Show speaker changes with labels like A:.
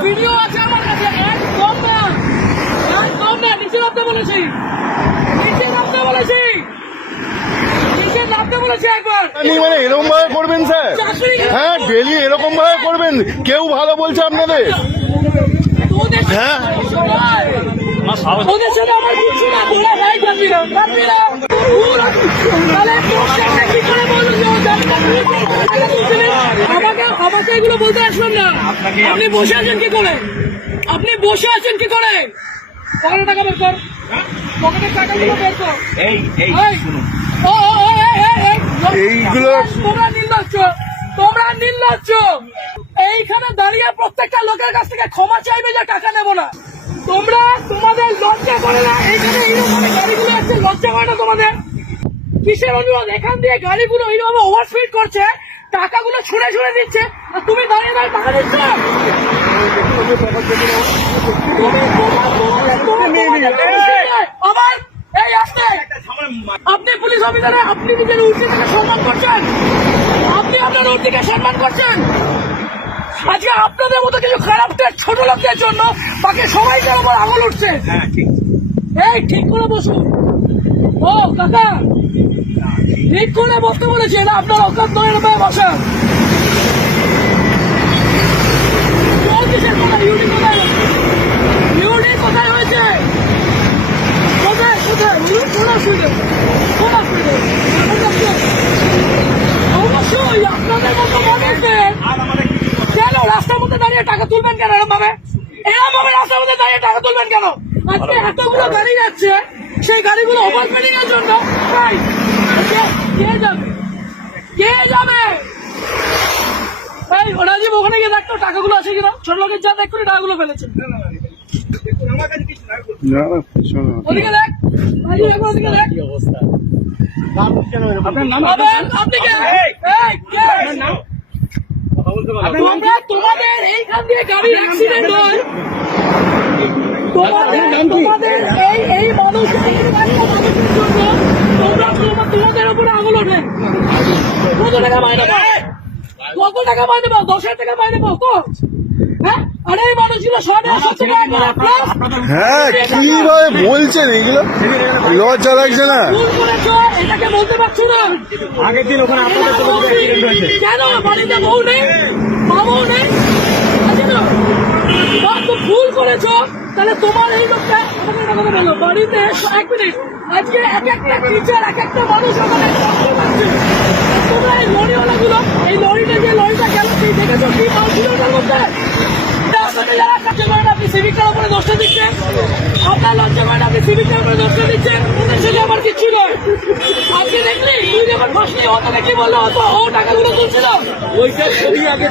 A: Video আছে আমার কাছে একদম না একদম না নিচে নামতে বলেছি নিচে নামতে বলেছি
B: মানে এরকম ভাবে করবেন স্যার হ্যাঁ ডেলি এরকম ভাবে করবেন কেউ ভালো বলছে আপনাদের হ্যাঁ।
A: আমার কিছু না তোরা ভাই যাবি না যাবি না তাহলে তোর সামনে কি করে বলছো যে ও যাবে না? আমাকে এগুলো বলতে আসবেন না। আপনি বসে আছেন কি করে? আপনি বসে আছেন কি করে? পকেটে টাকা বের কর। পকেটের টাকাগুলো বের কর।
C: এই
A: ও, ও,
B: এইগুলো-
A: তোমরা নির্লজ্জ। তোমরা নির্লজ্জ। এইখানে দাঁড়িয়ে প্রত্যেকটা লোকের কাছ থেকে ক্ষমা চাইবে যে টাকা নেব না। তোমরা তোমাদের লজ্জা করে না। এইখানে এইরকম গাড়িগুলো আসছে লজ্জা করে না তোমাদের? কিসের অনুরোধ? এখান দিয়ে গাড়িগুলো এইরকম ওভারস্পিড করছে। টাকাগুলো ছুঁড়ে ছুঁড়ে দিচ্ছে আর তুমি দাঁড়িয়ে দাঁড়িয়ে টাকা দিচ্ছ? আবার এই আসতে। আপনি পুলিশ অফিসারে আপনি নিজের উর্দিকে সম্মান করছেন। আপনি আপনার উর্দিকে সম্মান করছেন। আজকে আপনাদের মতো কিছু খারাপ ছোট লোকদের জন্য বাকি সবাইকার উপর আঙুল উঠছে।
C: হ্যাঁ ঠিক।
A: এই ঠিক করে বসুন। ও কাকা। ঠিক করে বসতে বলেছি, এটা আপনার অকাত নয় রূপায় বসা চল কিসের কোথায়? হয়েছে? কোথায়? কোথায়? কোন অসুবিধা কোন অসুবিধা অবশ্যই রাস্তার মধ্যে দাঁড়িয়ে টাকা তুলবেন কেন এরকম ভাবে এরকম ভাবে রাস্তার মধ্যে দাঁড়িয়ে টাকা তুলবেন কেন? আজকে এতগুলো গাড়ি যাচ্ছে, সেই গাড়িগুলো ওভারস্পিডিং এর জন্য কে- যাবে? কে যাবে? ওখানে গিয়ে দেখতো টাকাগুলো আছে কিনা। ছোট লোকের যা দেখ করে টাকাগুলো ফেলেছে।
C: দেখুন আমার কাছে কিছু নাই
A: ওদিকে দেখ। রাজীব ওদিকে দেখ।
C: আপনার নাম
A: আপনি কে?
C: এই!
A: এই, কে?
C: নাম? কথা বলতে পারবেন
A: তোমরা তোমাদের এইখান দিয়ে গাড়ির অ্যাক্সিডেন্ট হয়। তোমাদের তোমাদের এই এই মানুষ এই একটা মানুষের জন্য তোমরা তোমা- তোমাদের উপরে কত টাকা মাইনে পাও? কত টাকা মাইনে পাও? দশ হাজার টাকা মাইনে পাও তো? হ্যাঁ? আরে এই মানুষগুলো
B: হ্যাঁ কীভাবে বলছেন এগুলো? লজ্জা লাগছে না?
A: এটাকে বলতে পারছ না।
C: আগের দিন ওখানে আপনাদের
A: কেন বাড়িতে বউ নেই? বউ নেই? আছে তো ভুল করেছ। তাহলে তোমার এই লোকটা কথা বাড়িতে এক মিনিট। আজকে এক একটা টিচার এক একটা মানুষ ওখানে তোমরা এই লরিওয়ালাগুলো এই লরিটা যে লরিটা গেল তুই দেখেছ কি মাল ছিল ওটার মধ্যে যারা কাছে করেন আপনি সিভিকটার উপরে দোষটা দিচ্ছেন আপনার লজ্জা করেন আপনি সিভিকটার উপরে দোষটা দিচ্ছেন ওদের সাথে আমার কিচ্ছু নয়। আজকে দেখলি? তুই যখন বসলি বলল ও তো ও টাকাগুলো তুলছিল। ওইটা আগে